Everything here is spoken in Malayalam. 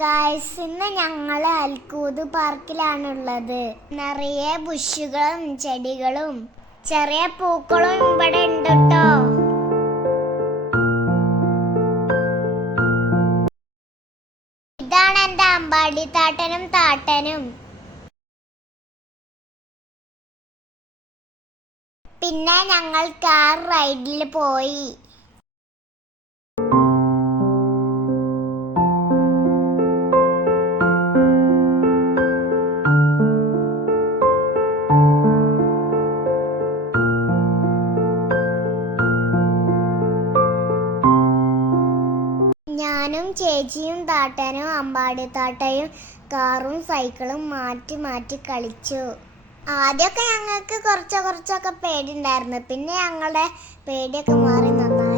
ഗായ്സ്, ഇന്ന് ഞങ്ങൾ അൽക്കൂദ് പാർക്കിലാണുള്ളത്. നിറയെ ബുഷുകളും ചെടികളും ചെറിയ പൂക്കളും ഇവിടെ ഉണ്ട് ട്ടോ. ഇതാണ് എൻ്റെ അമ്പാടി താട്ടനും. പിന്നെ ഞങ്ങൾ കാർ റൈഡിൽ പോയി. ഞാനും ചേച്ചിയും താട്ടനും അമ്പാടി താട്ടയും കാറും സൈക്കിളും മാറ്റി കളിച്ചു. ആദ്യമൊക്കെ ഞങ്ങൾക്ക് കുറച്ചൊക്കെ പേടിയുണ്ടായിരുന്നു. പിന്നെ ഞങ്ങളുടെ പേടിയൊക്കെ മാറി നന്നായി.